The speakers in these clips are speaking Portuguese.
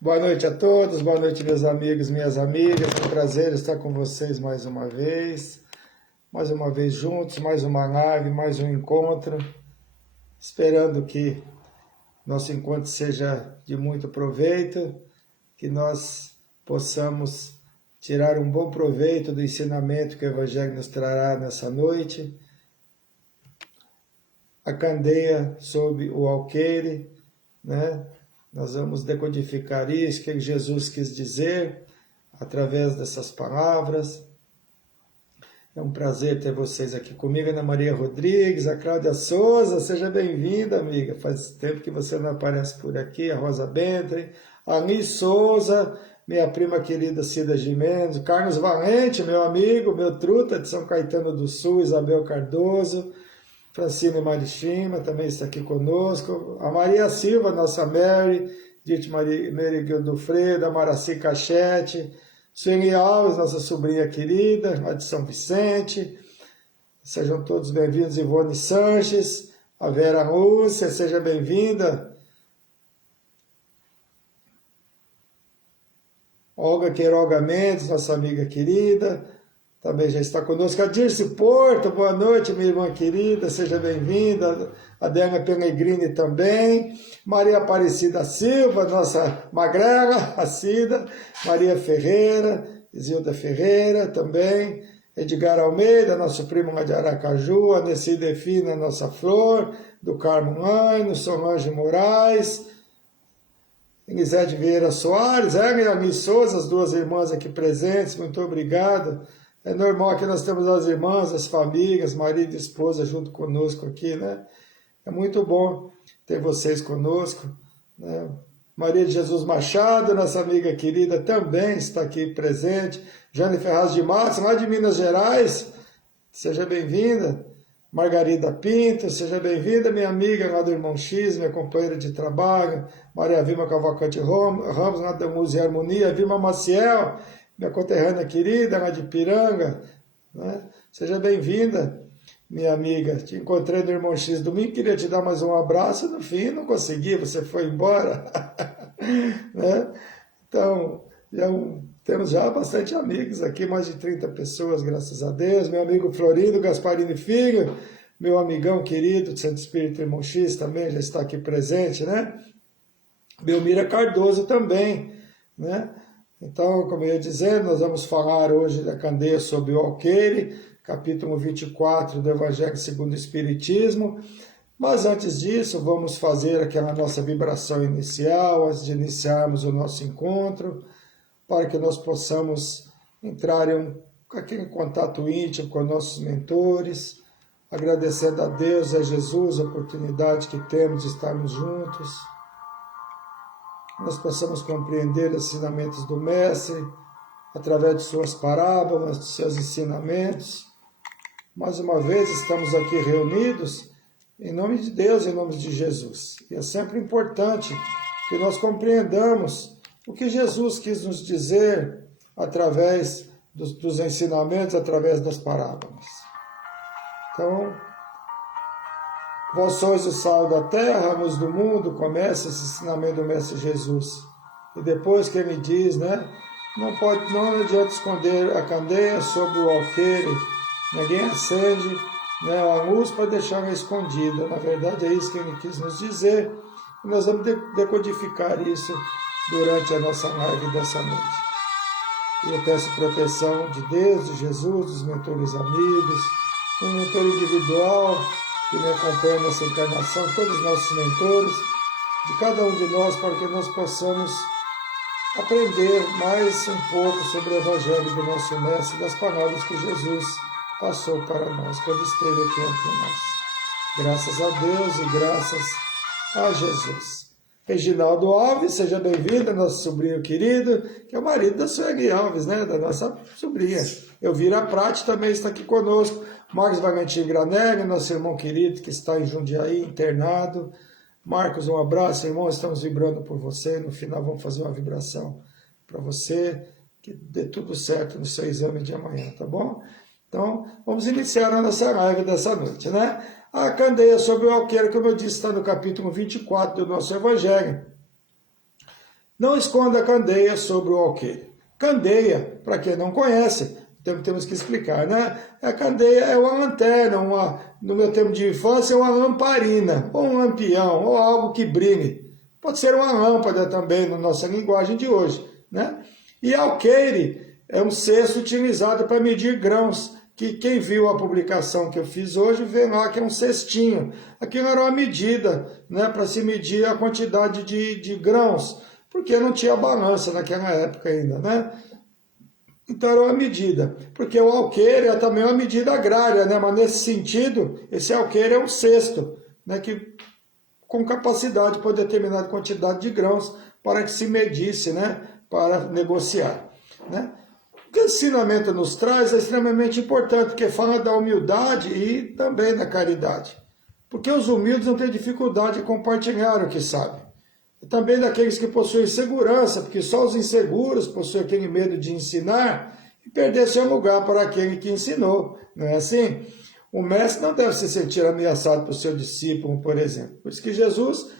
Boa noite a todos, boa noite meus amigos, minhas amigas, é um prazer estar com vocês mais uma vez juntos, mais uma live, mais um encontro, esperando que nosso encontro seja de muito proveito, que nós possamos tirar um bom proveito do ensinamento que o Evangelho nos trará nessa noite. A candeia sob o alqueire, né? Nós vamos decodificar isso, o que Jesus quis dizer através dessas palavras. É um prazer ter vocês aqui comigo, Ana Maria Rodrigues, a Cláudia Souza, seja bem-vinda, amiga. Faz tempo que você não aparece por aqui, a Rosa Bentley, a Ani Souza, minha prima querida Cida Gimenez, o Carlos Valente, meu amigo, meu truta de São Caetano do Sul, Isabel Cardoso, Francine Marishima também está aqui conosco, a Maria Silva, nossa Mary, Dite Meriguel do Fredo, a Maraci Cachete, Sueli Alves, nossa sobrinha querida, lá de São Vicente, sejam todos bem-vindos, Ivone Sanches, a Vera Rússia, seja bem-vinda, Olga Queiroga Mendes, nossa amiga querida, também já está conosco. A Dirce Porto, boa noite, minha irmã querida, seja bem-vinda. A Diana Pellegrini também. Maria Aparecida Silva, nossa magrela, a Cida. Maria Ferreira, Isilda Ferreira também. Edgar Almeida, nosso primo lá de Aracaju. A Nessi Defina, nossa flor. Do Carmo Aino, Solange Moraes. Elisete Vieira Soares, Ana Souza, as duas irmãs aqui presentes, muito obrigado. É normal que nós temos as irmãs, as famílias, marido e esposa junto conosco aqui, né? É muito bom ter vocês conosco, né? Maria de Jesus Machado, nossa amiga querida, também está aqui presente. Jane Ferraz de Matos, lá de Minas Gerais, seja bem-vinda. Margarida Pinto, seja bem-vinda, minha amiga lá do Irmão X, minha companheira de trabalho. Maria Vilma Cavalcante Ramos, lá da Música e Harmonia. Vilma Maciel, minha conterrânea querida, lá de Piranga, né? Seja bem-vinda, minha amiga. Te encontrei no Irmão X domingo, queria te dar mais um abraço, no fim não consegui, você foi embora. Né? Então, temos já bastante amigos aqui, mais de 30 pessoas, graças a Deus. Meu amigo Florindo Gasparini Filho, meu amigão querido de Santo Espírito Irmão X também já está aqui presente, né? Belmira Cardoso também, né? Então, como eu ia dizendo, nós vamos falar hoje da candeia sob o alqueire, capítulo 24 do Evangelho segundo o Espiritismo. Mas antes disso, vamos fazer aquela nossa vibração inicial, antes de iniciarmos o nosso encontro, para que nós possamos entrar em aquele contato íntimo com nossos mentores, agradecendo a Deus e a Jesus a oportunidade que temos de estarmos juntos. Nós possamos compreender os ensinamentos do Mestre, através de suas parábolas, de seus ensinamentos. Mais uma vez estamos aqui reunidos em nome de Deus, em nome de Jesus. E é sempre importante que nós compreendamos o que Jesus quis nos dizer através dos ensinamentos, através das parábolas. Então, vós sois o sal da terra, a luz do mundo, começa esse ensinamento do Mestre Jesus. E depois que ele diz, né, não adianta esconder a candeia sobre o alqueire, ninguém acende, né, a luz para deixá-la escondida. Na verdade é isso que ele quis nos dizer, e nós vamos decodificar isso durante a nossa live dessa noite. E eu peço proteção de Deus, de Jesus, dos mentores amigos, do mentor individual que me acompanha nessa encarnação, todos os nossos mentores, de cada um de nós, para que nós possamos aprender mais um pouco sobre o Evangelho do nosso Mestre, das palavras que Jesus passou para nós, quando esteve aqui entre nós. Graças a Deus e graças a Jesus. Reginaldo Alves, seja bem-vindo, nosso sobrinho querido, que é o marido da Sueli Alves, né, da nossa sobrinha. Elvira Prati também está aqui conosco. Marcos Valentim Granelli, nosso irmão querido, que está em Jundiaí, internado. Marcos, um abraço, irmão, estamos vibrando por você. No final vamos fazer uma vibração para você, que dê tudo certo no seu exame de amanhã, tá bom? Então, vamos iniciar a nossa live dessa noite, né? A candeia sobre o alqueire, como eu disse, está no capítulo 24 do nosso Evangelho. Não esconda a candeia sobre o alqueire. Candeia, para quem não conhece, temos que explicar, né? A candeia é uma lanterna, no meu tempo de infância, uma lamparina, ou um lampião, ou algo que brilhe. Pode ser uma lâmpada também, na nossa linguagem de hoje, né? E alqueire é um cesto utilizado para medir grãos, que quem viu a publicação que eu fiz hoje, vê lá que é um cestinho. Aquilo era uma medida, né, para se medir a quantidade de grãos, porque não tinha balança naquela época ainda, né? Então era uma medida, porque o alqueire é também uma medida agrária, né? Mas nesse sentido, esse alqueire é um cesto, né, que, com capacidade para determinada quantidade de grãos para que se medisse, né, para negociar, né? O que o ensinamento nos traz é extremamente importante, porque fala da humildade e também da caridade. Porque os humildes não têm dificuldade de compartilhar o que sabem. E também daqueles que possuem segurança, porque só os inseguros possuem aquele medo de ensinar e perder seu lugar para aquele que ensinou. Não é assim? O mestre não deve se sentir ameaçado por seu discípulo, por exemplo. Por isso que Jesus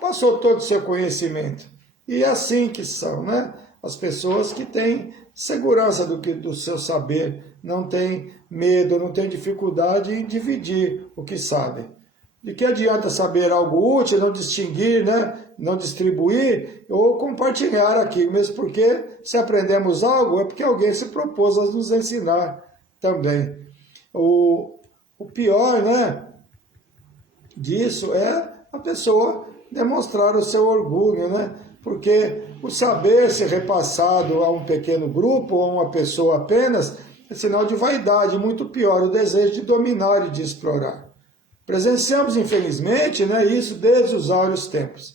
passou todo o seu conhecimento. E é assim que são, né? As pessoas que têm segurança do seu saber, não têm medo, não têm dificuldade em dividir o que sabem. De que adianta saber algo útil, não distinguir, né? Não distribuir ou compartilhar aqui, mesmo porque se aprendemos algo é porque alguém se propôs a nos ensinar também. O pior, né, disso é a pessoa demonstrar o seu orgulho, né? Porque o saber ser repassado a um pequeno grupo ou a uma pessoa apenas é sinal de vaidade, muito pior, o desejo de dominar e de explorar. Presenciamos, infelizmente, né, isso desde os áureos tempos,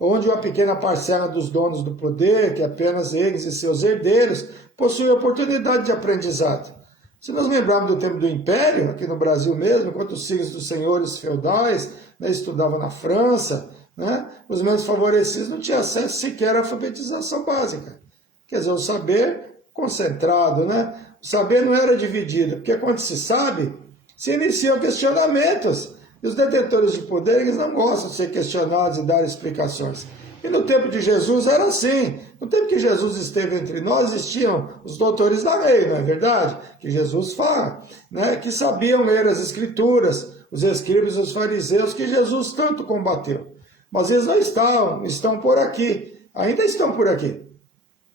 onde uma pequena parcela dos donos do poder, que apenas eles e seus herdeiros, possuem oportunidade de aprendizado. Se nós lembrarmos do tempo do Império, aqui no Brasil mesmo, enquanto os filhos dos senhores feudais, né, estudavam na França, né, os menos favorecidos não tinham acesso sequer à alfabetização básica. Quer dizer, o saber concentrado, né? O saber não era dividido, porque quando se sabe, se iniciam questionamentos. E os detentores de poder, eles não gostam de ser questionados e dar explicações. E no tempo de Jesus era assim. No tempo que Jesus esteve entre nós, existiam os doutores da lei, não é verdade? Que Jesus fala, né? Que sabiam ler as escrituras, os escribas e os fariseus, que Jesus tanto combateu. Mas eles não estão por aqui, ainda estão por aqui.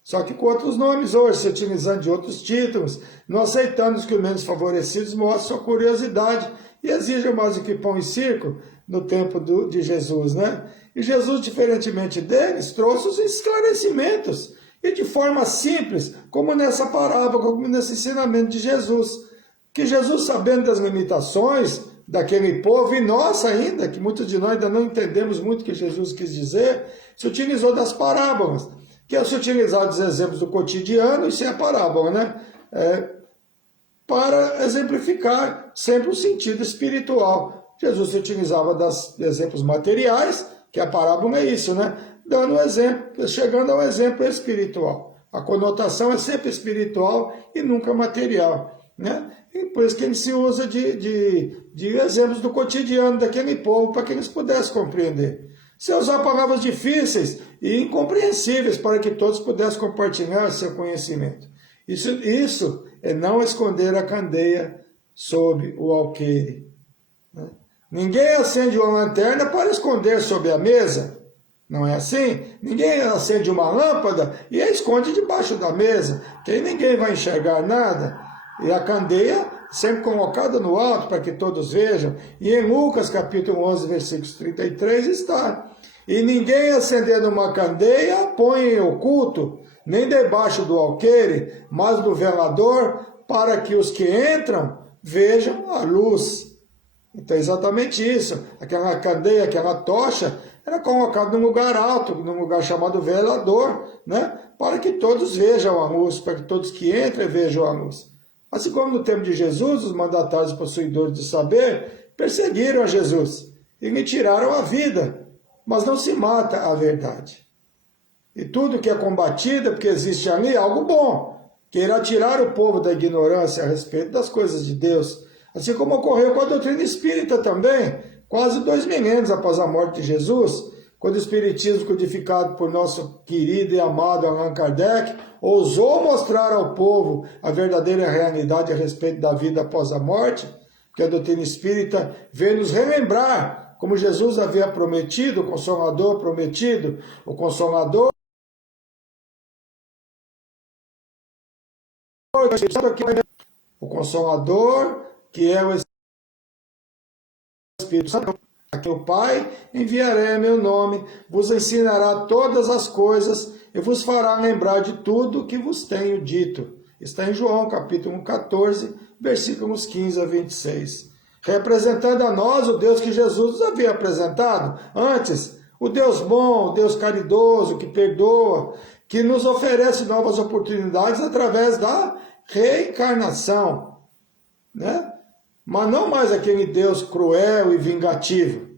Só que com outros nomes hoje, se utilizando de outros títulos, não aceitando que os menos favorecidos mostrem sua curiosidade e exigem mais do que pão e circo no tempo de Jesus, né? E Jesus, diferentemente deles, trouxe os esclarecimentos, e de forma simples, como nessa parábola, como nesse ensinamento de Jesus. Que Jesus, sabendo das limitações daquele povo, e nós ainda, que muitos de nós ainda não entendemos muito o que Jesus quis dizer, se utilizou das parábolas, que é se utilizar dos exemplos do cotidiano, isso é a parábola, né? Para exemplificar sempre o sentido espiritual. Jesus se utilizava dos exemplos materiais, que a parábola é isso, né? Dando um exemplo, chegando a um exemplo espiritual. A conotação é sempre espiritual e nunca material, né? E por isso que ele se usa de exemplos do cotidiano daquele povo, para que eles pudessem compreender. Se usar palavras difíceis e incompreensíveis para que todos pudessem compartilhar seu conhecimento. Isso é não esconder a candeia sob o alqueire. Né? Ninguém acende uma lanterna para esconder sob a mesa. Não é assim? Ninguém acende uma lâmpada e a esconde debaixo da mesa, que aí ninguém vai enxergar nada. E a candeia sempre colocada no alto para que todos vejam. E em Lucas capítulo 11, versículos 33 está: e ninguém acendendo uma candeia põe em oculto, nem debaixo do alqueire, mas do velador, para que os que entram vejam a luz. Então é exatamente isso. Aquela candeia, aquela tocha, era colocada num lugar alto, num lugar chamado velador, né? Para que todos vejam a luz, para que todos que entrem vejam a luz. Assim como no tempo de Jesus, os mandatários possuidores de saber perseguiram a Jesus e lhe tiraram a vida, mas não se mata a verdade. E tudo que é combatido, porque existe ali algo bom, que irá tirar o povo da ignorância a respeito das coisas de Deus. Assim como ocorreu com a doutrina espírita também, quase 2 milênios após a morte de Jesus, quando o Espiritismo, codificado por nosso querido e amado Allan Kardec, ousou mostrar ao povo a verdadeira realidade a respeito da vida após a morte, que a doutrina espírita veio nos relembrar, como Jesus havia prometido, o Consolador prometido, o Consolador, que é o Espírito Santo, a que o Pai enviarei em meu nome, vos ensinará todas as coisas e vos fará lembrar de tudo o que vos tenho dito. Está em João, capítulo 14, versículos 15 a 26. Representando a nós o Deus que Jesus nos havia apresentado antes, o Deus bom, o Deus caridoso, que perdoa, que nos oferece novas oportunidades através da reencarnação, né? Mas não mais aquele Deus cruel e vingativo,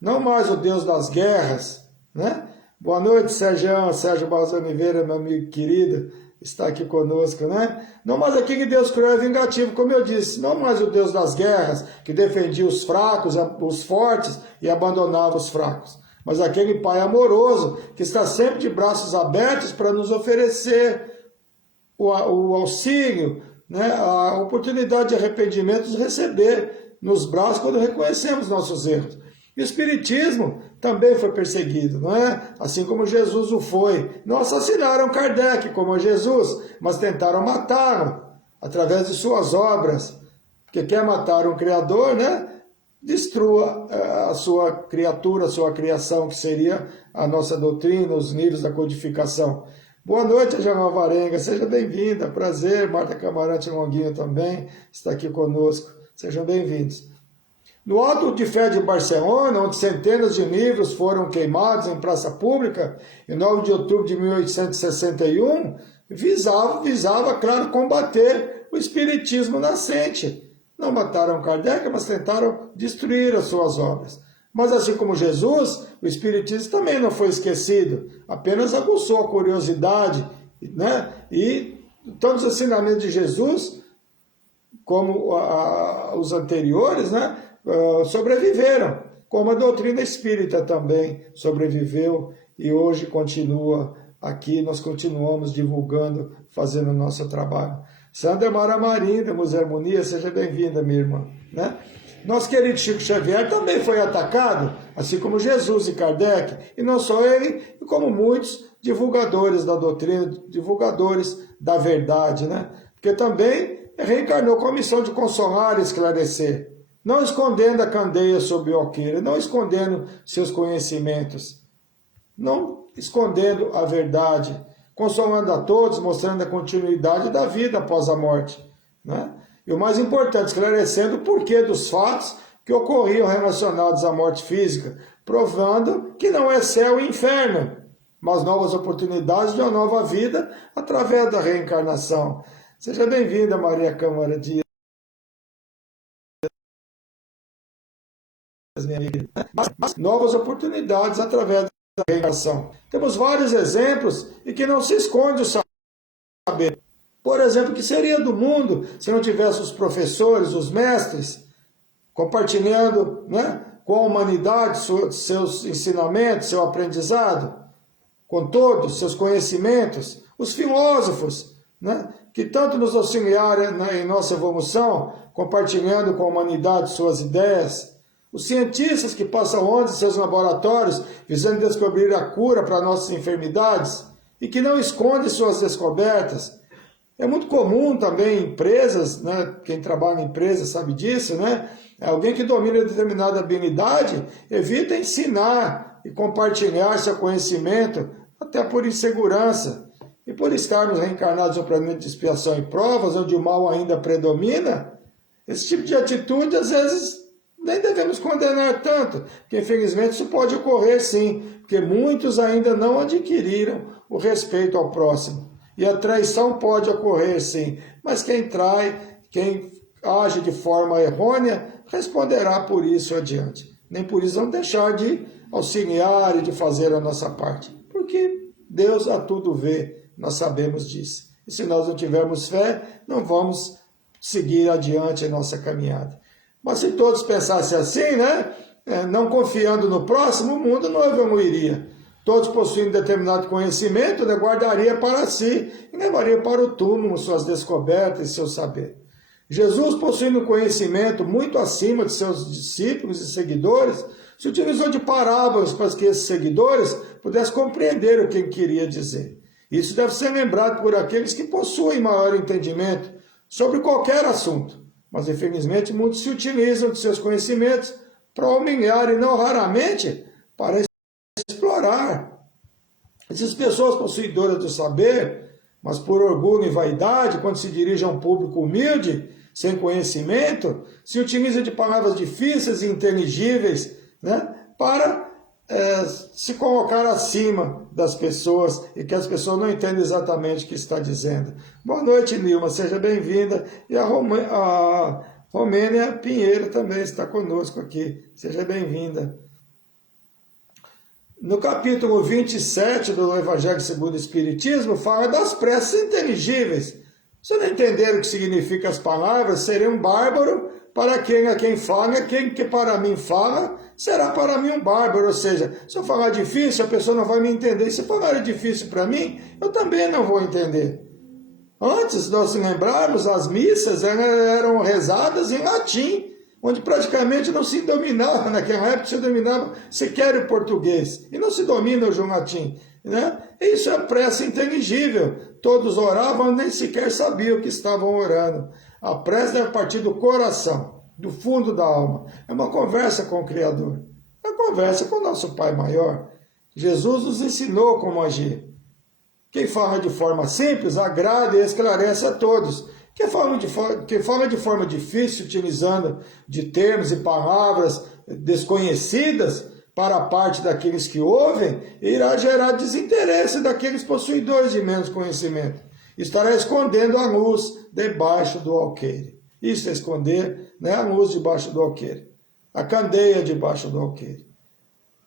não mais o Deus das guerras, né? Boa noite, Sérgio Barros Oliveira, meu amigo querido, está aqui conosco, né? Não mais aquele Deus cruel e vingativo, como eu disse, não mais o Deus das guerras, que defendia os fracos, os fortes e abandonava os fracos, mas aquele Pai amoroso, que está sempre de braços abertos para nos oferecer o auxílio, né, a oportunidade de arrependimento, de receber nos braços quando reconhecemos nossos erros. E o Espiritismo também foi perseguido, não é? Assim como Jesus o foi. Não assassinaram Kardec como Jesus, mas tentaram matá-lo através de suas obras. Porque quer matar um Criador, né? Destrua a sua criatura, a sua criação, que seria a nossa doutrina, os níveis da codificação. Boa noite, Jamal Varenga, seja bem-vinda, prazer, Marta Camarante Longuinho também está aqui conosco, sejam bem-vindos. No Auto de Fé de Barcelona, onde centenas de livros foram queimados em praça pública, em 9 de outubro de 1861, visava, claro, combater o espiritismo nascente. Não mataram Kardec, mas tentaram destruir as suas obras. Mas assim como Jesus, o Espiritismo também não foi esquecido, apenas aguçou a curiosidade, né? E tanto os ensinamentos de Jesus, como os anteriores, né? Sobreviveram, como a doutrina espírita também sobreviveu e hoje continua aqui, nós continuamos divulgando, fazendo o nosso trabalho. Sandra Mara Marim, da Museu Harmonia, seja bem-vinda, minha irmã, né? Nosso querido Chico Xavier também foi atacado, assim como Jesus e Kardec, e não só ele, como muitos divulgadores da doutrina, divulgadores da verdade, né? Porque também reencarnou com a missão de consolar e esclarecer, não escondendo a candeia sob o alqueire, não escondendo seus conhecimentos, não escondendo a verdade, consolando a todos, mostrando a continuidade da vida após a morte, né? E o mais importante, esclarecendo o porquê dos fatos que ocorriam relacionados à morte física, provando que não é céu e inferno, mas novas oportunidades de uma nova vida através da reencarnação. Seja bem-vinda, Maria Câmara Dias, minha amiga. Mas novas oportunidades através da reencarnação. Temos vários exemplos e que não se esconde o saber. Por exemplo, o que seria do mundo se não tivesse os professores, os mestres, compartilhando, né, com a humanidade seus ensinamentos, seu aprendizado, com todos seus conhecimentos, os filósofos, né, que tanto nos auxiliaram, né, em nossa evolução, compartilhando com a humanidade suas ideias, os cientistas que passam onde em seus laboratórios, visando descobrir a cura para nossas enfermidades, e que não escondem suas descobertas. É muito comum também em empresas, né? Quem trabalha em empresas sabe disso, né? Alguém que domina determinada habilidade evita ensinar e compartilhar seu conhecimento, até por insegurança. E por estarmos reencarnados no planeta de expiação e provas, onde o mal ainda predomina, esse tipo de atitude, às vezes, nem devemos condenar tanto, porque infelizmente isso pode ocorrer sim, porque muitos ainda não adquiriram o respeito ao próximo. E a traição pode ocorrer, sim, mas quem trai, quem age de forma errônea, responderá por isso adiante. Nem por isso vamos deixar de auxiliar e de fazer a nossa parte, porque Deus a tudo vê, nós sabemos disso. E se nós não tivermos fé, não vamos seguir adiante a nossa caminhada. Mas se todos pensassem assim, né? não confiando no próximo, o mundo não evoluiria. Todos possuindo determinado conhecimento, guardaria para si e levaria para o túmulo suas descobertas e seu saber. Jesus, possuindo um conhecimento muito acima de seus discípulos e seguidores, se utilizou de parábolas para que esses seguidores pudessem compreender o que ele queria dizer. Isso deve ser lembrado por aqueles que possuem maior entendimento sobre qualquer assunto. Mas, infelizmente, muitos se utilizam de seus conhecimentos para humilhar e não raramente para explorar. Essas pessoas possuidoras do saber, mas por orgulho e vaidade, quando se dirigem a um público humilde, sem conhecimento, se utilizam de palavras difíceis e inteligíveis, para se colocar acima das pessoas e que as pessoas não entendem exatamente o que está dizendo. Boa noite, Nilma, seja bem-vinda. E a Romênia Pinheiro também está conosco aqui, seja bem-vinda. No capítulo 27 do Evangelho segundo o Espiritismo, fala das preces inteligíveis. Se não entenderam o que significam as palavras, seria um bárbaro para quem a quem fala, quem que para mim fala, será para mim um bárbaro. Ou seja, se eu falar difícil, a pessoa não vai me entender. Se falar difícil para mim, eu também não vou entender. Antes, nós lembrarmos, as missas eram rezadas em latim, onde praticamente não se dominava, naquela época se dominava sequer o português, e não se domina hoje o latim. Isso é prece inteligível. Todos oravam, nem sequer sabiam o que estavam orando. A prece deve partir do coração, do fundo da alma. É uma conversa com o Criador. É uma conversa com o nosso Pai Maior. Jesus nos ensinou como agir. Quem fala de forma simples, agrada e esclarece a todos. Quem fala de forma difícil, utilizando de termos e palavras desconhecidas para a parte daqueles que ouvem, irá gerar desinteresse daqueles possuidores de menos conhecimento. Estará escondendo a luz debaixo do alqueire. Isso é esconder, a luz debaixo do alqueire. A candeia debaixo do alqueire.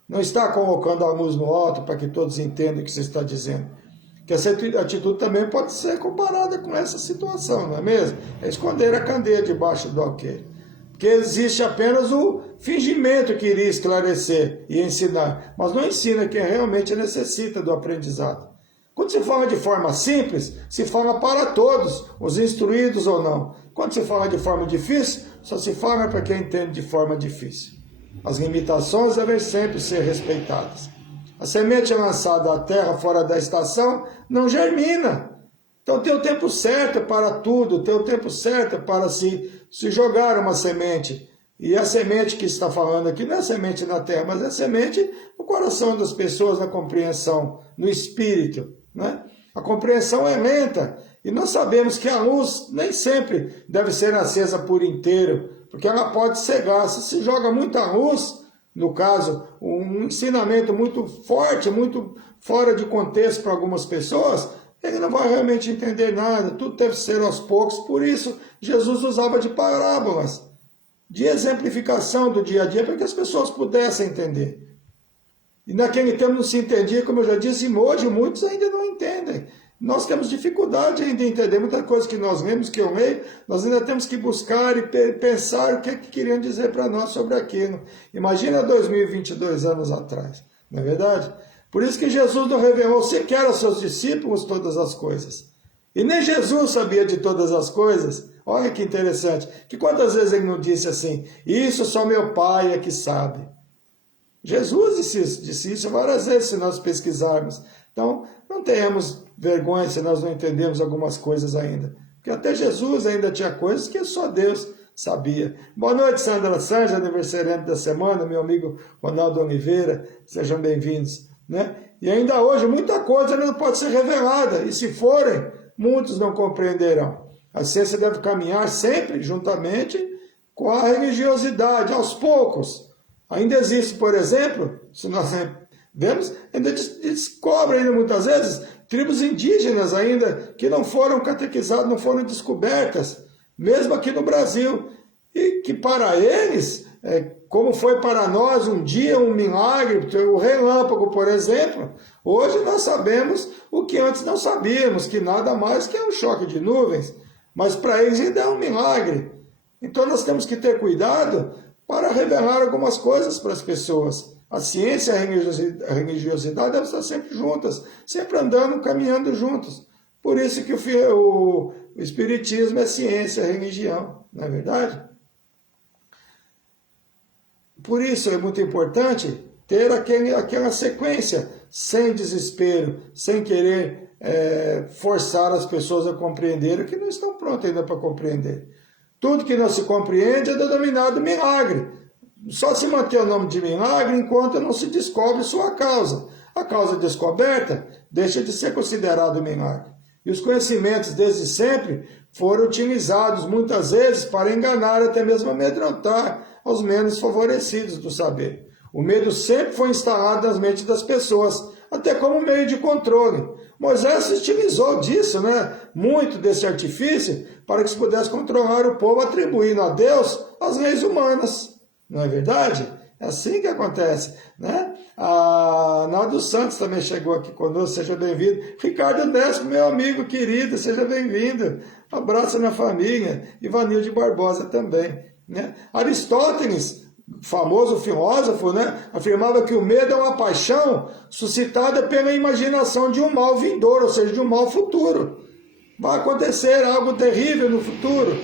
Não está colocando a luz no alto para que todos entendam o que você está dizendo. Que essa atitude também pode ser comparada com essa situação, não é mesmo? É esconder a candeia debaixo do alqueire. Porque existe apenas o fingimento que iria esclarecer e ensinar, mas não ensina quem realmente necessita do aprendizado. Quando se fala de forma simples, se fala para todos, os instruídos ou não. Quando se fala de forma difícil, só se fala para quem entende de forma difícil. As limitações devem sempre ser respeitadas. A semente lançada à terra fora da estação não germina. Então tem o tempo certo para tudo, tem o tempo certo para se jogar uma semente. E a semente que está falando aqui não é semente na terra, mas é semente no coração das pessoas, na compreensão, no espírito. A compreensão é lenta. E nós sabemos que a luz nem sempre deve ser acesa por inteiro, porque ela pode cegar. Se se joga muita luz, no caso, um ensinamento muito forte, muito fora de contexto para algumas pessoas, ele não vai realmente entender nada, tudo deve ser aos poucos. Por isso, Jesus usava de parábolas, de exemplificação do dia a dia, para que as pessoas pudessem entender. E naquele tempo não se entendia, como eu já disse, e hoje muitos ainda não entendem. Nós temos dificuldade ainda em entender muita coisa que nós lemos, que eu leio, nós ainda temos que buscar e pensar o que queriam dizer para nós sobre aquilo. Imagina 2022 anos atrás, não é verdade? Por isso que Jesus não revelou sequer aos seus discípulos todas as coisas. E nem Jesus sabia de todas as coisas. Olha que interessante, que quantas vezes ele não disse assim, isso só meu Pai é que sabe. Jesus disse isso várias vezes, se nós pesquisarmos. Então, não tenhamos vergonha se nós não entendemos algumas coisas ainda. Porque até Jesus ainda tinha coisas que só Deus sabia. Boa noite, Sandra Sanches, aniversariante da semana, meu amigo Ronaldo Oliveira, sejam bem-vindos. E ainda hoje, muita coisa não pode ser revelada, e se forem, muitos não compreenderão. A ciência deve caminhar sempre juntamente com a religiosidade, aos poucos. Ainda existe, por exemplo, se nós vemos, ainda descobre ainda muitas vezes tribos indígenas ainda que não foram catequizadas, não foram descobertas, mesmo aqui no Brasil, e que para eles, como foi para nós um dia um milagre, o relâmpago, por exemplo, hoje nós sabemos o que antes não sabíamos, que nada mais que é um choque de nuvens, mas para eles ainda é um milagre. Então nós temos que ter cuidado para revelar algumas coisas para as pessoas. A ciência e a religiosidade devem estar sempre juntas, sempre andando, caminhando juntos. Por isso que o Espiritismo é ciência, é religião, não é verdade? Por isso é muito importante ter aquela sequência, sem desespero, sem querer forçar as pessoas a compreenderem o que não estão prontas ainda para compreender. Tudo que não se compreende é denominado milagre. Só se mantém o nome de milagre enquanto não se descobre sua causa. A causa descoberta deixa de ser considerado milagre. E os conhecimentos desde sempre foram utilizados muitas vezes para enganar, até mesmo amedrontar aos menos favorecidos do saber. O medo sempre foi instalado nas mentes das pessoas, até como meio de controle. Moisés se utilizou disso, muito desse artifício, para que se pudesse controlar o povo, atribuindo a Deus as leis humanas. Não é verdade? É assim que acontece, A Naldo Santos também chegou aqui conosco, seja bem-vindo. Ricardo Despo, meu amigo querido, seja bem-vindo. Abraço na família. Ivanilde Barbosa também, Aristóteles, famoso filósofo, afirmava que o medo é uma paixão suscitada pela imaginação de um mal vindouro, ou seja, de um mal futuro. Vai acontecer algo terrível no futuro,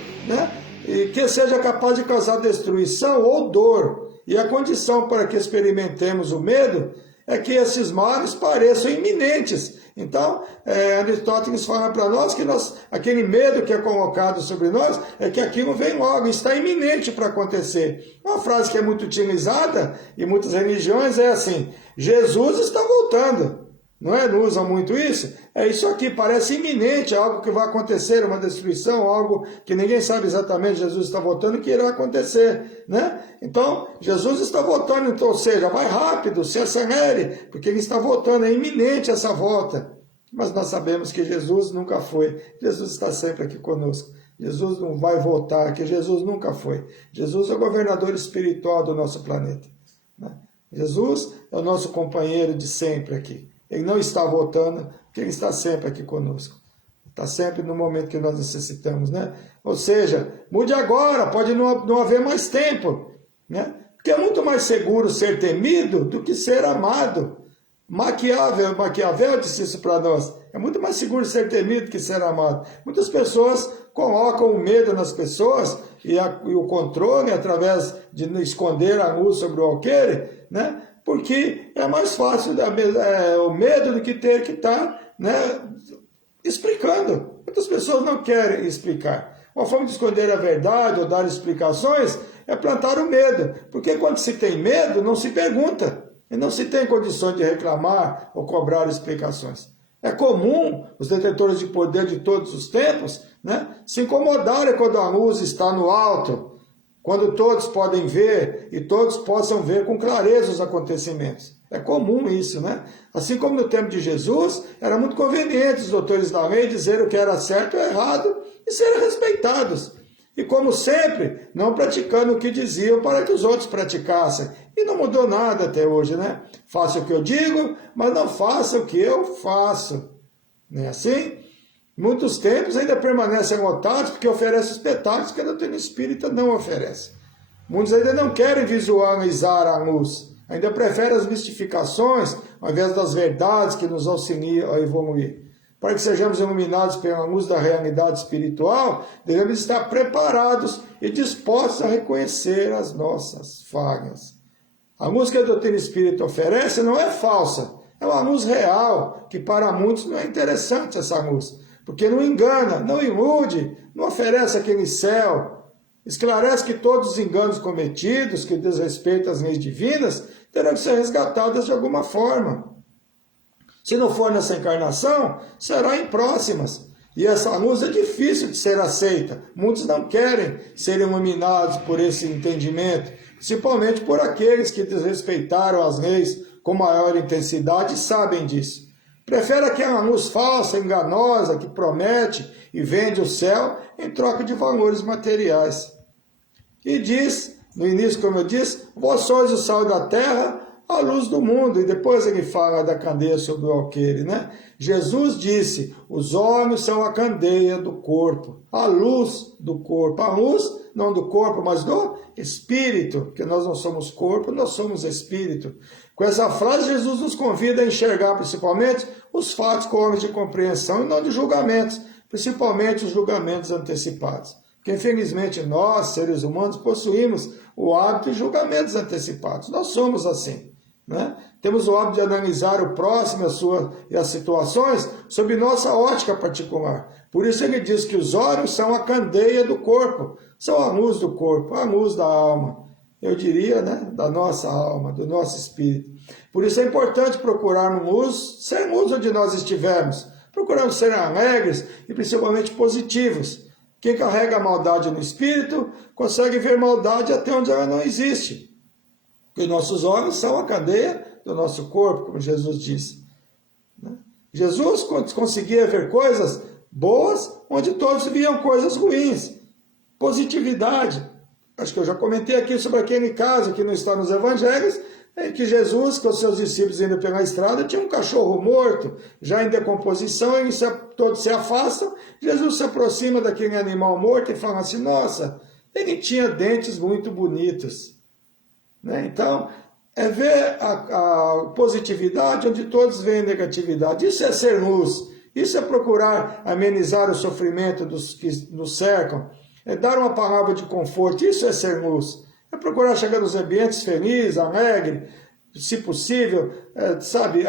e que seja capaz de causar destruição ou dor. E a condição para que experimentemos o medo é que esses males pareçam iminentes. Então, Aristóteles fala para nós que aquele medo que é colocado sobre nós é que aquilo vem logo, está iminente para acontecer. Uma frase que é muito utilizada em muitas religiões é assim: Jesus está voltando. Não usam muito isso? É isso aqui, parece iminente, algo que vai acontecer, uma destruição, algo que ninguém sabe exatamente, Jesus está voltando, que irá acontecer, Então, Jesus está voltando, então, ou seja, vai rápido, se acelere, porque ele está voltando, é iminente essa volta. Mas nós sabemos que Jesus nunca foi, Jesus está sempre aqui conosco. Jesus não vai voltar, que Jesus nunca foi. Jesus é o governador espiritual do nosso planeta. Jesus é o nosso companheiro de sempre aqui. Ele não está voltando, porque ele está sempre aqui conosco. Está sempre no momento que nós necessitamos, Ou seja, mude agora, pode não haver mais tempo, Porque é muito mais seguro ser temido do que ser amado. Maquiavel disse isso para nós. É muito mais seguro ser temido que ser amado. Muitas pessoas colocam o medo nas pessoas e o controle através de esconder a luz sobre o alqueire, porque é mais fácil o medo do que ter que estar explicando. Muitas pessoas não querem explicar. Uma forma de esconder a verdade ou dar explicações é plantar o medo, porque quando se tem medo, não se pergunta, e não se tem condições de reclamar ou cobrar explicações. É comum os detentores de poder de todos os tempos se incomodarem quando a luz está no alto, quando todos podem ver e todos possam ver com clareza os acontecimentos. É comum isso, Assim como no tempo de Jesus, era muito conveniente os doutores da lei dizer o que era certo ou errado e serem respeitados. E como sempre, não praticando o que diziam para que os outros praticassem. E não mudou nada até hoje, Faça o que eu digo, mas não faça o que eu faço. Não é assim? Muitos templos ainda permanecem lotados porque oferecem espetáculos que a doutrina espírita não oferece. Muitos ainda não querem visualizar a luz, ainda preferem as mistificações ao invés das verdades que nos auxiliam a evoluir. Para que sejamos iluminados pela luz da realidade espiritual, devemos estar preparados e dispostos a reconhecer as nossas falhas. A luz que a doutrina espírita oferece não é falsa, é uma luz real, que para muitos não é interessante essa luz. Porque não engana, não ilude, não oferece aquele céu. Esclarece que todos os enganos cometidos, que desrespeitam as leis divinas, terão que ser resgatados de alguma forma. Se não for nessa encarnação, será em próximas. E essa luz é difícil de ser aceita. Muitos não querem ser iluminados por esse entendimento, principalmente por aqueles que desrespeitaram as leis com maior intensidade e sabem disso. Prefere aquela luz falsa, enganosa, que promete e vende o céu em troca de valores materiais. E diz, no início, como eu disse, vós sois o sal da terra, a luz do mundo. E depois ele fala da candeia sobre o alqueire, Jesus disse, os olhos são a candeia do corpo, a luz do corpo, a luz não do corpo, mas do espírito, porque nós não somos corpo, nós somos espírito. Com essa frase, Jesus nos convida a enxergar principalmente os fatos com olhos de compreensão e não de julgamentos, principalmente os julgamentos antecipados. Porque, infelizmente, nós, seres humanos, possuímos o hábito de julgamentos antecipados. Nós somos assim. Né? Temos o hábito de analisar o próximo e as situações sob nossa ótica particular. Por isso ele diz que os olhos são a candeia do corpo, são a luz do corpo, a luz da alma. Eu diria, né, da nossa alma, do nosso espírito. Por isso é importante procurarmos luz, ser luz onde nós estivermos. Procuramos ser alegres e principalmente positivos. Quem carrega a maldade no espírito consegue ver maldade até onde ela não existe. Porque nossos olhos são a candeia do nosso corpo, como Jesus disse. Jesus conseguia ver coisas boas onde todos viam coisas ruins. Positividade. Acho que eu já comentei aqui sobre aquele caso que não está nos evangelhos, em que Jesus, com os seus discípulos indo pela estrada, tinha um cachorro morto, já em decomposição, eles todos se afastam, Jesus se aproxima daquele animal morto e fala assim, nossa, ele tinha dentes muito bonitos. Né? Então, é ver a positividade onde todos veem negatividade. Isso é ser luz, isso é procurar amenizar o sofrimento dos que nos cercam, é dar uma palavra de conforto, isso é ser luz. É procurar chegar nos ambientes feliz, alegre, se possível,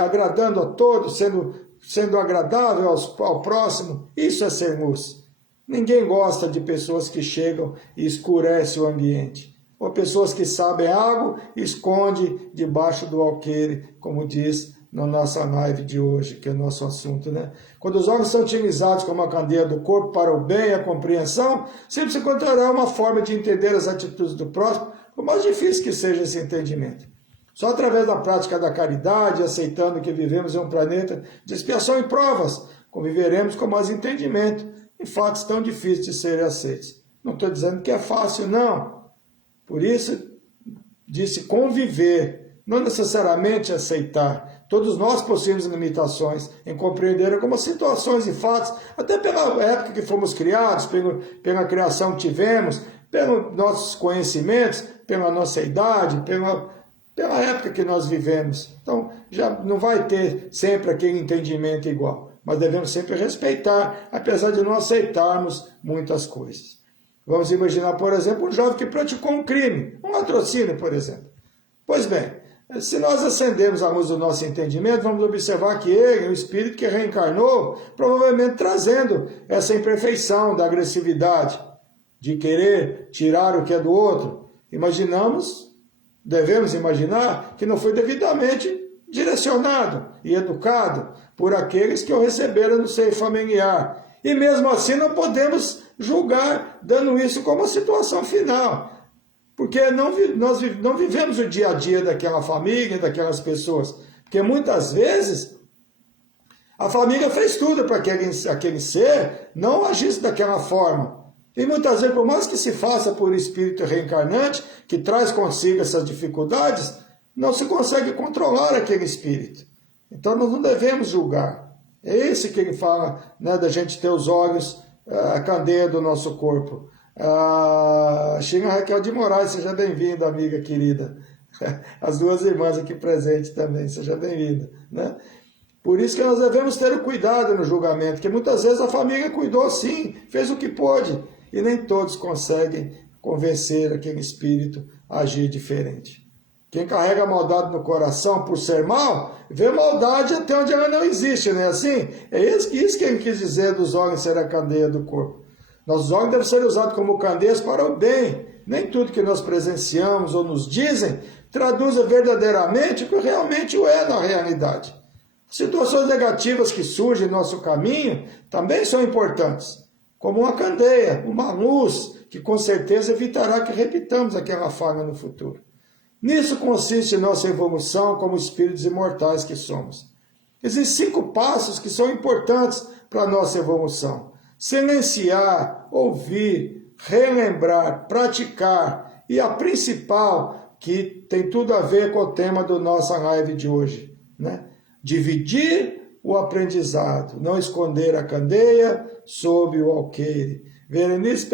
agradando a todos, sendo agradável ao próximo. Isso é ser luz. Ninguém gosta de pessoas que chegam e escurecem o ambiente. Ou pessoas que sabem algo e escondem debaixo do alqueire, como diz na nossa live de hoje, que é o nosso assunto, né? Quando os olhos são utilizados como a candeia do corpo para o bem e a compreensão, sempre se encontrará uma forma de entender as atitudes do próximo, por mais difícil que seja esse entendimento. Só através da prática da caridade, aceitando que vivemos em um planeta de expiação e provas, conviveremos com mais entendimento em fatos tão difíceis de serem aceitos. Não estou dizendo que é fácil, não. Por isso, disse conviver, não necessariamente aceitar. Todos nós possuímos limitações em compreender algumas situações e fatos, até pela época que fomos criados, pela criação que tivemos, pelos nossos conhecimentos, pela nossa idade, pela época que nós vivemos. Então, já não vai ter sempre aquele entendimento igual, mas devemos sempre respeitar, apesar de não aceitarmos muitas coisas. Vamos imaginar, por exemplo, um jovem que praticou um crime, um latrocínio, por exemplo. Pois bem, se nós acendemos a luz do nosso entendimento, vamos observar que ele, o espírito que reencarnou, provavelmente trazendo essa imperfeição da agressividade, de querer tirar o que é do outro. Devemos imaginar que não foi devidamente direcionado e educado por aqueles que o receberam no seio familiar. E mesmo assim não podemos julgar dando isso como a situação final. Porque nós não vivemos o dia a dia daquela família, daquelas pessoas. Porque muitas vezes a família fez tudo para que aquele ser não agisse daquela forma. E muitas vezes, por mais que se faça por espírito reencarnante, que traz consigo essas dificuldades, não se consegue controlar aquele espírito. Então nós não devemos julgar. É esse que ele fala, né, da gente ter os olhos, a candeia do nosso corpo. Xinga Raquel de Moraes, seja bem-vinda, amiga querida. As duas irmãs aqui presentes também, seja bem-vinda. Né? Por isso que nós devemos ter o cuidado no julgamento, que muitas vezes a família cuidou sim, fez o que pôde, e nem todos conseguem convencer aquele espírito a agir diferente. Quem carrega a maldade no coração por ser mal, vê maldade até onde ela não existe, não é assim? É isso que ele quis dizer dos olhos ser a candeia do corpo. Nossos olhos devem ser usados como candeias para o bem. Nem tudo que nós presenciamos ou nos dizem traduz verdadeiramente o que realmente o é na realidade. Situações negativas que surgem no nosso caminho também são importantes, como uma candeia, uma luz, que com certeza evitará que repitamos aquela falha no futuro. Nisso consiste nossa evolução como espíritos imortais que somos. Existem 5 passos que são importantes para a nossa evolução. Silenciar, ouvir, relembrar, praticar e a principal, que tem tudo a ver com o tema da nossa live de hoje, né? Dividir o aprendizado, não esconder a candeia sob o alqueire. Verenice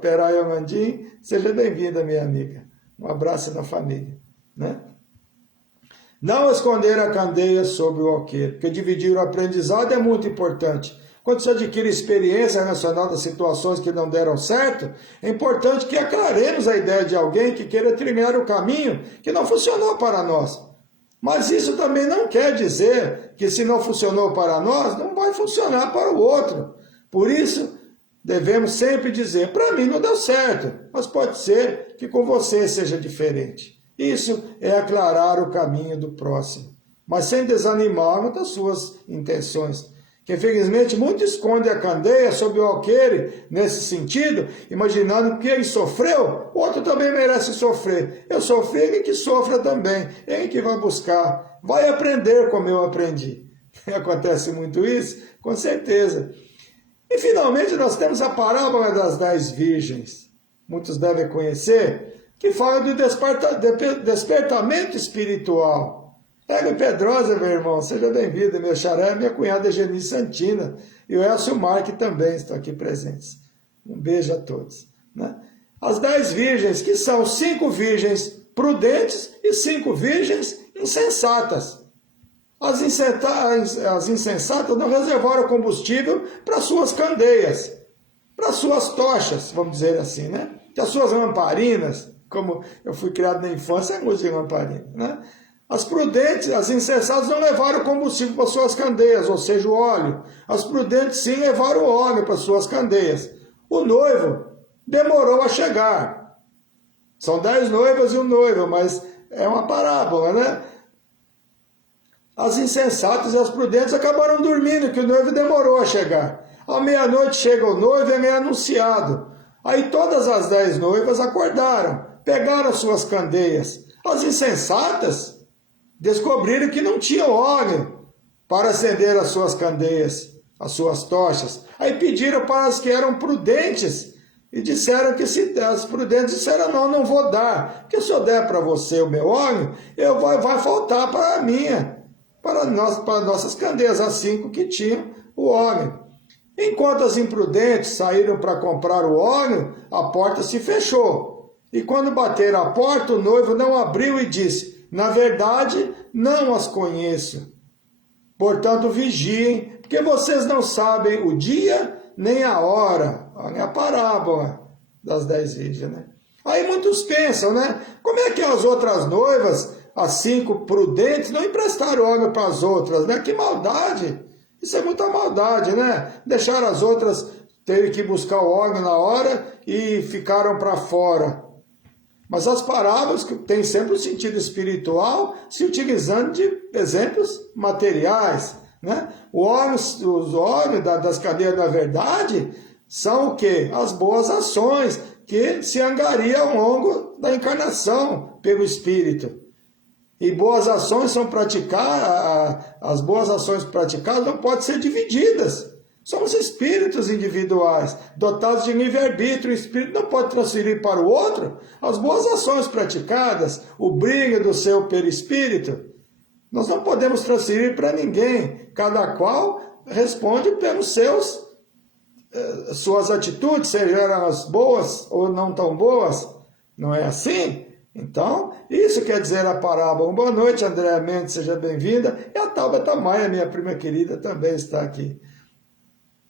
Peraia Mandim, seja bem-vinda, minha amiga. Um abraço na família, né? Não esconder a candeia sob o alqueire, porque dividir o aprendizado é muito importante. Quando você adquire experiência relacionada a situações que não deram certo, é importante que aclaremos a ideia de alguém que queira trilhar o caminho que não funcionou para nós. Mas isso também não quer dizer que se não funcionou para nós, não vai funcionar para o outro. Por isso, devemos sempre dizer, para mim não deu certo, mas pode ser que com você seja diferente. Isso é aclarar o caminho do próximo, mas sem desanimar das suas intenções. Que infelizmente muito esconde a candeia sob o alqueire nesse sentido, imaginando que ele sofreu, o outro também merece sofrer. Eu sofri, ele que sofra também, ele que vai buscar, vai aprender como eu aprendi. Acontece muito isso? Com certeza. E finalmente nós temos a parábola das 10 virgens, muitos devem conhecer, que fala do despertamento espiritual. Hélio Pedrosa, meu irmão, seja bem-vindo, meu xará, minha cunhada Geni Santina, e o Elcio Marque também estão aqui presentes. Um beijo a todos. Né? As 10 virgens, que são 5 virgens prudentes e 5 virgens insensatas. As insensatas não reservaram combustível para suas candeias, para suas tochas, vamos dizer assim, né? As suas lamparinas, como eu fui criado na infância, é música de lamparina, né? As prudentes, as insensatas não levaram combustível para suas candeias, ou seja, o óleo. As prudentes sim levaram o óleo para suas candeias. O noivo demorou a chegar. São 10 noivas e um noivo, mas é uma parábola, né? As insensatas e as prudentes acabaram dormindo, que o noivo demorou a chegar. À meia-noite chega o noivo e é meio anunciado. Aí todas as 10 noivas acordaram, pegaram as suas candeias. As insensatas descobriram que não tinha óleo para acender as suas candeias, as suas tochas. Aí pediram para as que eram prudentes e disseram que as prudentes disseram, não vou dar, porque se eu der para você o meu óleo, vai faltar para a minha, para nossas candeias, as 5 que tinham o óleo. Enquanto as imprudentes saíram para comprar o óleo, a porta se fechou. E quando bateram a porta, o noivo não abriu e disse, na verdade, não as conheço. Portanto, vigiem, porque vocês não sabem o dia nem a hora. Olha a parábola das 10 virgens, né? Aí muitos pensam, né? Como é que as outras noivas, as 5 prudentes, não emprestaram óleo para as outras, né? Que maldade! Isso é muita maldade, né? Deixaram as outras terem que buscar o óleo na hora e ficaram para fora. Mas as parábolas que têm sempre o sentido espiritual, se utilizando de exemplos materiais, né? Os óleos das cadeias da verdade são o quê? As boas ações que se angariam ao longo da encarnação pelo Espírito. E boas ações são praticadas, as boas ações praticadas não podem ser divididas. Somos espíritos individuais, dotados de livre-arbítrio. O espírito não pode transferir para o outro as boas ações praticadas, o brilho do seu perispírito. Nós não podemos transferir para ninguém. Cada qual responde pelos suas atitudes, sejam elas boas ou não tão boas. Não é assim? Então, isso quer dizer a parábola. Boa noite, Andréa Mendes, seja bem-vinda. E a Tabata Maia, minha prima querida, também está aqui.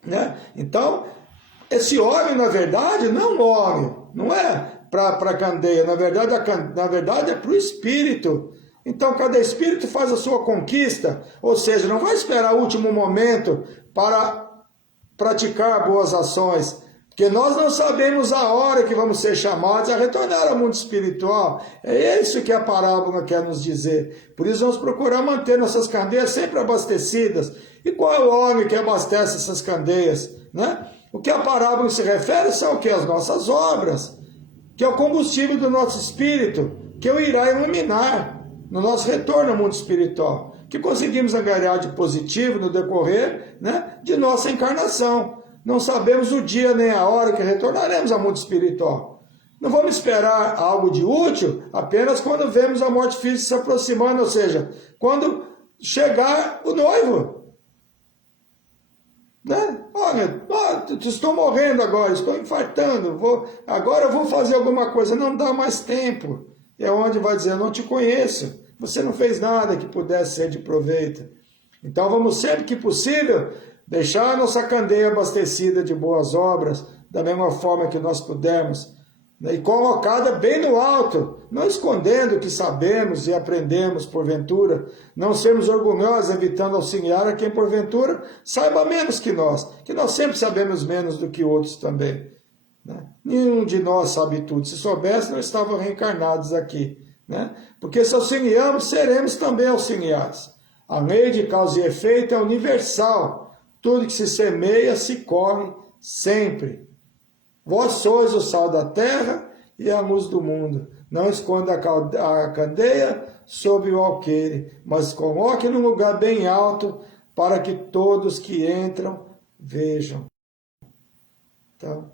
Né? Então, esse óleo, na verdade, não é um óleo, não é para a candeia, na verdade é para o espírito. Então, cada espírito faz a sua conquista, ou seja, não vai esperar o último momento para praticar boas ações, porque nós não sabemos a hora que vamos ser chamados a retornar ao mundo espiritual. É isso que a parábola quer nos dizer. Por isso vamos procurar manter nossas candeias sempre abastecidas. E qual é o óleo que abastece essas candeias? Né? O que a parábola se refere são o que? As nossas obras, que é o combustível do nosso espírito, que o irá iluminar no nosso retorno ao mundo espiritual, que conseguimos angariar de positivo no decorrer, né, de nossa encarnação. Não sabemos o dia nem a hora que retornaremos ao mundo espiritual. Não vamos esperar algo de útil apenas quando vemos a morte física se aproximando, ou seja, quando chegar o noivo. Né? Olha, estou morrendo agora, estou infartando, agora eu vou fazer alguma coisa, não dá mais tempo. É onde vai dizer, eu não te conheço, você não fez nada que pudesse ser de proveito. Então vamos sempre que possível deixar a nossa candeia abastecida de boas obras, da mesma forma que nós pudermos, né, e colocada bem no alto, não escondendo o que sabemos e aprendemos porventura, não sermos orgulhosos, evitando auxiliar a quem porventura saiba menos que nós sempre sabemos menos do que outros também. Né? Nenhum de nós sabe tudo, se soubesse não estavam reencarnados aqui, né? Porque se auxiliamos, seremos também auxiliados. A lei de causa e efeito é universal, tudo que se semeia se colhe sempre. Vós sois o sal da terra e a luz do mundo. Não esconda a candeia sob o alqueire, mas coloque num lugar bem alto para que todos que entram vejam. Então,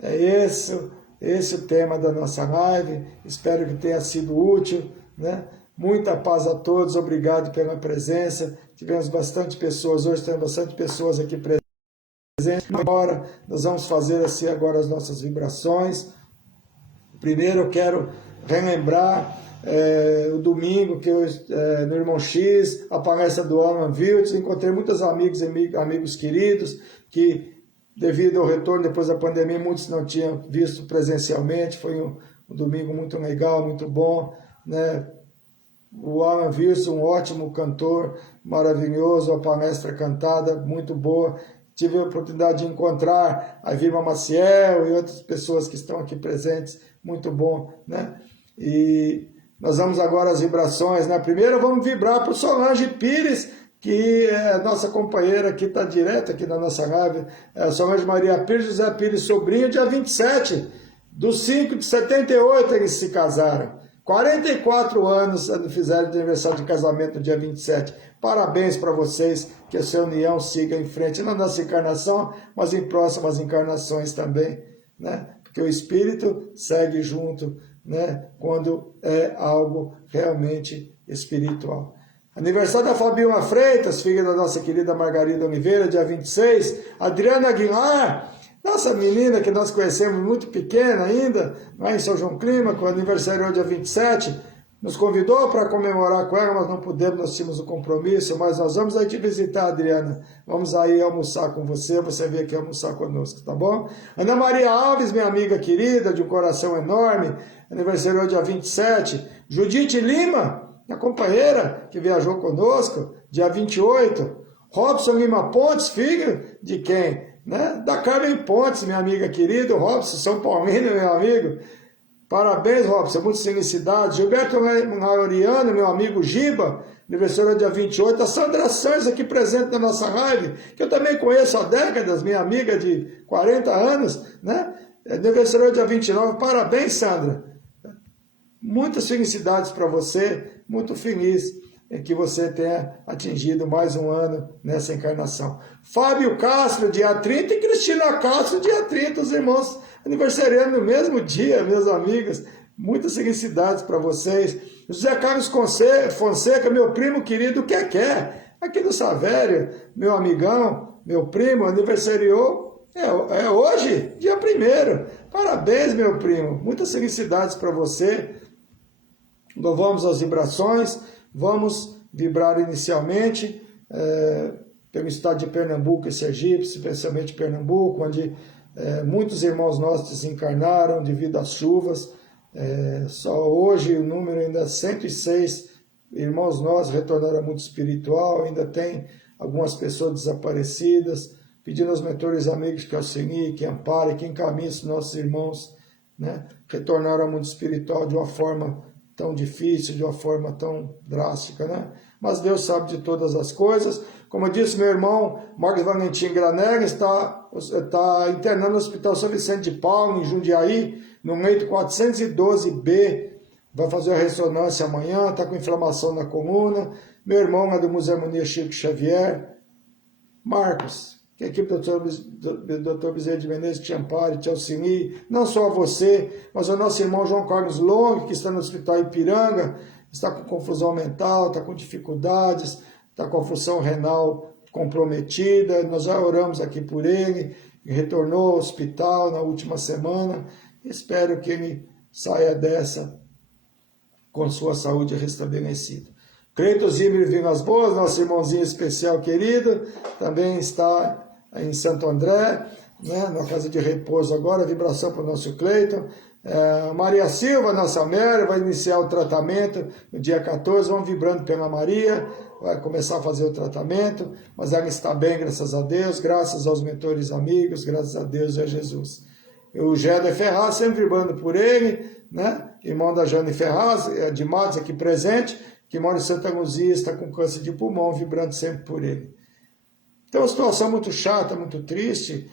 é esse o tema da nossa live. Espero que tenha sido útil, né? Muita paz a todos, obrigado pela presença. Tivemos bastante pessoas, hoje temos bastante pessoas aqui presentes. Agora, nós vamos fazer assim agora as nossas vibrações. Primeiro eu quero relembrar o domingo, que no Irmão X, a palestra do Alan Wiltz, encontrei muitos amigos queridos, que devido ao retorno depois da pandemia, muitos não tinham visto presencialmente. Foi um domingo muito legal, muito bom, né? O Alan Wilson, um ótimo cantor, maravilhoso, a palestra cantada, muito boa. Tive a oportunidade de encontrar a Vilma Maciel e outras pessoas que estão aqui presentes, muito bom, né? E nós vamos agora às vibrações, né? Primeiro vamos vibrar para o Solange Pires, que é nossa companheira aqui, está direto aqui na nossa live, Solange Maria Pires, José Pires Sobrinho, dia 27/5/78 eles se casaram. 44 anos fizeram de aniversário de casamento no dia 27. Parabéns para vocês, que essa união siga em frente, não nessa encarnação, mas em próximas encarnações também, né? Porque o espírito segue junto, né? Quando é algo realmente espiritual. Aniversário da Fabiola Freitas, filha da nossa querida Margarida Oliveira, dia 26. Adriana Aguilar, nossa menina que nós conhecemos muito pequena ainda, lá em São João Clímaco, aniversário dia 27, nos convidou para comemorar com ela, mas não pudemos, nós tínhamos um compromisso, mas nós vamos aí te visitar, Adriana. Vamos aí almoçar com você vem aqui almoçar conosco, tá bom? Ana Maria Alves, minha amiga querida, de um coração enorme, aniversário dia 27. Judite Lima, minha companheira, que viajou conosco, dia 28. Robson Lima Pontes, filho de quem? Né? Da Carmen Pontes, minha amiga querida, o Robson, São Paulino, meu amigo. Parabéns, Robson, muitas felicidades. Gilberto Lauriano, meu amigo Giba, aniversário dia 28. A Sandra Sanz, aqui presente na nossa live, que eu também conheço há décadas, minha amiga de 40 anos, né? Aniversário dia 29. Parabéns, Sandra. Muitas felicidades para você, muito feliz que você tenha atingido mais um ano nessa encarnação. Fábio Castro, dia 30, e Cristina Castro, dia 30, os irmãos aniversariando no mesmo dia, meus amigos. Muitas felicidades para vocês. José Carlos Fonseca, meu primo querido, aqui do Savério, meu amigão, meu primo, aniversariou, é hoje, dia 1º. Parabéns, meu primo, muitas felicidades para você. Louvamos as vibrações. Vamos vibrar inicialmente pelo estado de Pernambuco e Sergipe, especialmente Pernambuco, onde muitos irmãos nossos desencarnaram devido às chuvas. Só hoje o número ainda é 106 irmãos nossos retornaram ao mundo espiritual, ainda tem algumas pessoas desaparecidas, pedindo aos mentores amigos que auxiliem, que amparem, que encaminhem os nossos irmãos, né? Retornaram ao mundo espiritual de uma forma tão difícil, de uma forma tão drástica, né? Mas Deus sabe de todas as coisas. Como disse meu irmão Marcos Valentim Granelli, está internado no Hospital São Vicente de Paulo, em Jundiaí, no leito 412B. Vai fazer a ressonância amanhã, está com inflamação na coluna. Meu irmão lá do Museu Harmonia Chico Xavier. Marcos, que a equipe do Dr. Bezerra de Menezes te ampare, te auxilie, não só a você, mas ao nosso irmão João Carlos Long, que está no Hospital Ipiranga, está com confusão mental, está com dificuldades, está com a função renal comprometida. Nós já oramos aqui por ele, retornou ao hospital na última semana. Espero que ele saia dessa com sua saúde restabelecida. Cleiton Zimmer Vilas Boas, nosso irmãozinho especial querido, também está em Santo André, né, na casa de repouso agora, vibração para o nosso Cleiton. Maria Silva, nossa Mary, vai iniciar o tratamento no dia 14, vamos vibrando pela Maria, vai começar a fazer o tratamento, mas ela está bem, graças a Deus, graças aos mentores amigos, graças a Deus e a Jesus. O Géder Ferraz, sempre vibrando por ele, né? Irmão da Jane Ferraz, de Matos, aqui presente, que mora em Santa Luzia, está com câncer de pulmão, vibrando sempre por ele. Então, uma situação muito chata, muito triste.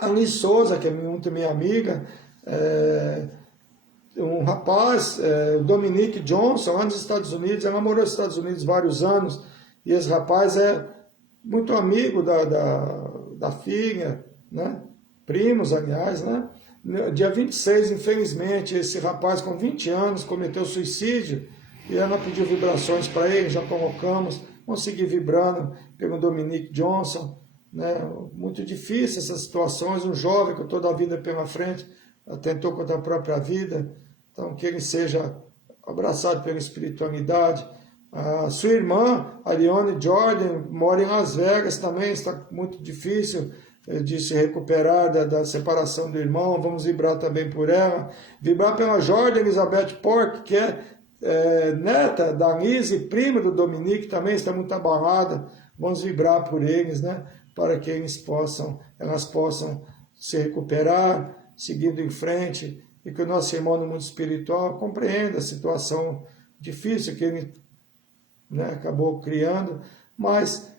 A Liz Souza, que é muito minha amiga, um rapaz, o Dominique Johnson, lá nos Estados Unidos, ela morou nos Estados Unidos vários anos, e esse rapaz é muito amigo da filha, né? Primos, aliás, né? Dia 26, infelizmente, esse rapaz com 20 anos cometeu suicídio, e ela pediu vibrações para ele, já colocamos, vamos seguir vibrando pelo Dominique Johnson, né? Muito difícil essas situações, um jovem com toda a vida pela frente, tentou contra a própria vida, então que ele seja abraçado pela espiritualidade. A sua irmã, Ariane Jordan, mora em Las Vegas também, está muito difícil de se recuperar da separação do irmão, vamos vibrar também por ela. Vibrar pela Jordan Elizabeth Pork, que é neta da Liz e prima do Dominique, também está muito abalada, vamos vibrar por eles, né? Para que elas possam se recuperar, seguindo em frente, e que o nosso irmão no mundo espiritual compreenda a situação difícil que ele, né, acabou criando, mas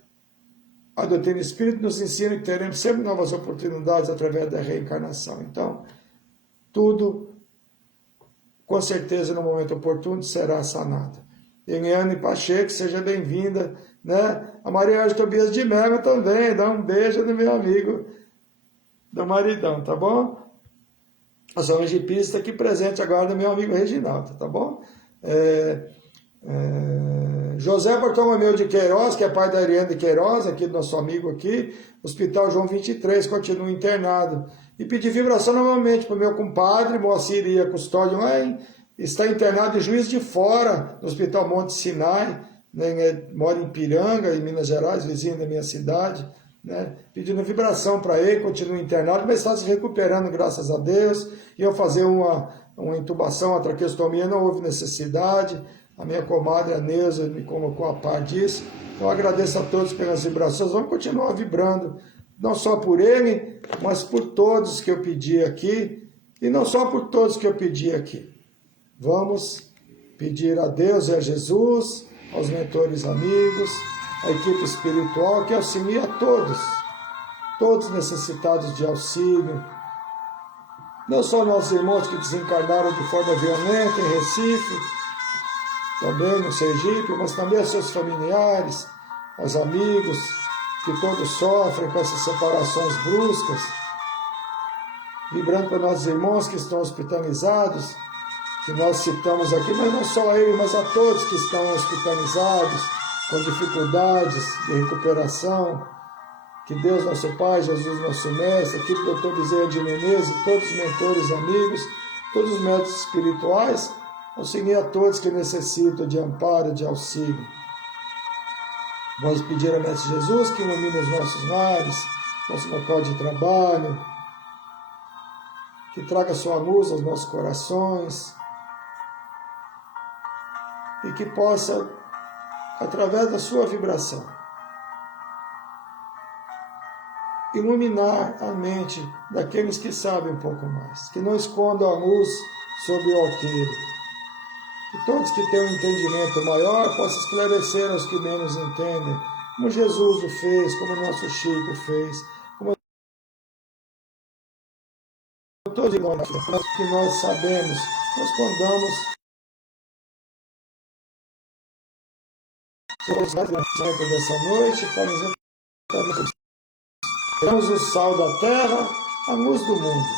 a doutrina espírita nos ensina que teremos sempre novas oportunidades através da reencarnação. Então, tudo, com certeza, no momento oportuno, será sanado. Eliane Pacheco, seja bem-vinda, né? A Maria Ângela Tobias de Mello também, dá um beijo no meu amigo do maridão, tá bom? A São Egipista está aqui presente agora do meu amigo Reginaldo, tá bom? José Bartolomeu de Queiroz, que é pai da Ariane de Queiroz, aqui do nosso amigo aqui, Hospital João 23, continua internado. E pedi vibração novamente para o meu compadre, Moacir Ia Custódio, está internado em Juiz de Fora, no Hospital Monte Sinai, né, mora em Piranga, em Minas Gerais, vizinho da minha cidade, né, pedindo vibração para ele, continua internado, mas está se recuperando, graças a Deus. Iam fazer uma intubação, a traqueostomia, não houve necessidade. A minha comadre, a Neuza, me colocou a par disso. Então, agradeço a todos pelas vibrações. Vamos continuar vibrando, não só por ele, mas por todos que eu pedi aqui. E não só por todos que eu pedi aqui. Vamos pedir a Deus e a Jesus, aos mentores amigos, à equipe espiritual, que auxilie a todos necessitados de auxílio. Não só nossos irmãos que desencarnaram de forma violenta em Recife, também no Sergipe, mas também aos seus familiares, aos amigos, que todos sofrem com essas separações bruscas, vibrando para nossos irmãos que estão hospitalizados, que nós citamos aqui, mas não só a ele, mas a todos que estão hospitalizados, com dificuldades de recuperação, que Deus, nosso Pai, Jesus, nosso Mestre, aqui o Dr. Bezerra de Menezes, todos os mentores amigos, todos os médicos espirituais, auxilie a todos que necessitam de amparo, de auxílio. Vamos pedir ao Mestre Jesus que ilumine os nossos lares, nosso local de trabalho, que traga sua luz aos nossos corações e que possa, através da sua vibração, iluminar a mente daqueles que sabem um pouco mais, que não escondam a luz sob o alqueire. Que todos que têm um entendimento maior possam esclarecer aos que menos entendem, como Jesus o fez, como nosso Chico fez, como todos nós, que nós sabemos, respondamos dessa noite, sejamos o sal da terra, a luz do mundo.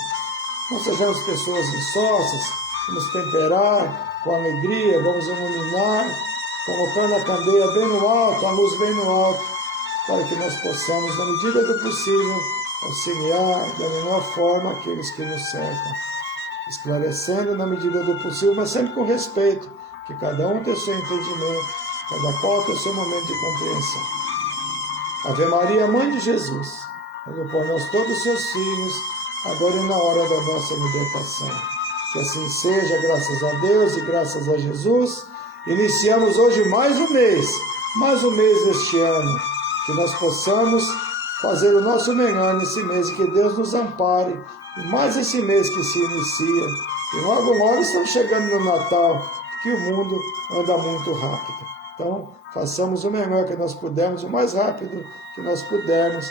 Não sejamos pessoas insossas, vamos temperar com alegria, vamos iluminar, colocando a candeia bem no alto, a luz bem no alto, para que nós possamos, na medida do possível, auxiliar da melhor forma aqueles que nos cercam, esclarecendo na medida do possível, mas sempre com respeito, que cada um tem o seu entendimento, cada qual tem o seu momento de compreensão. Ave Maria, Mãe de Jesus, rogai por nós todos os seus filhos, agora e na hora da nossa libertação. Que assim seja, graças a Deus e graças a Jesus. Iniciamos hoje mais um mês deste ano, que nós possamos fazer o nosso melhor nesse mês, e que Deus nos ampare, e mais esse mês que se inicia, e logo estamos chegando no Natal, que o mundo anda muito rápido. Então, façamos o melhor que nós pudermos, o mais rápido que nós pudermos,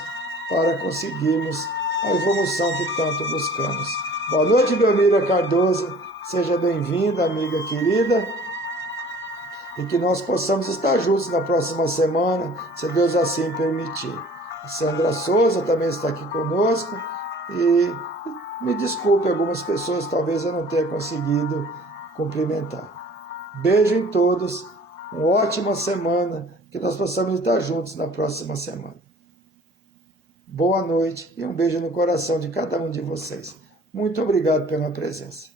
para conseguirmos a evolução que tanto buscamos. Boa noite, Belmira Cardoso, seja bem-vinda, amiga querida, e que nós possamos estar juntos na próxima semana, se Deus assim permitir. A Sandra Souza também está aqui conosco, e me desculpe, algumas pessoas talvez eu não tenha conseguido cumprimentar. Beijo em todos, uma ótima semana, que nós possamos estar juntos na próxima semana. Boa noite e um beijo no coração de cada um de vocês. Muito obrigado pela presença.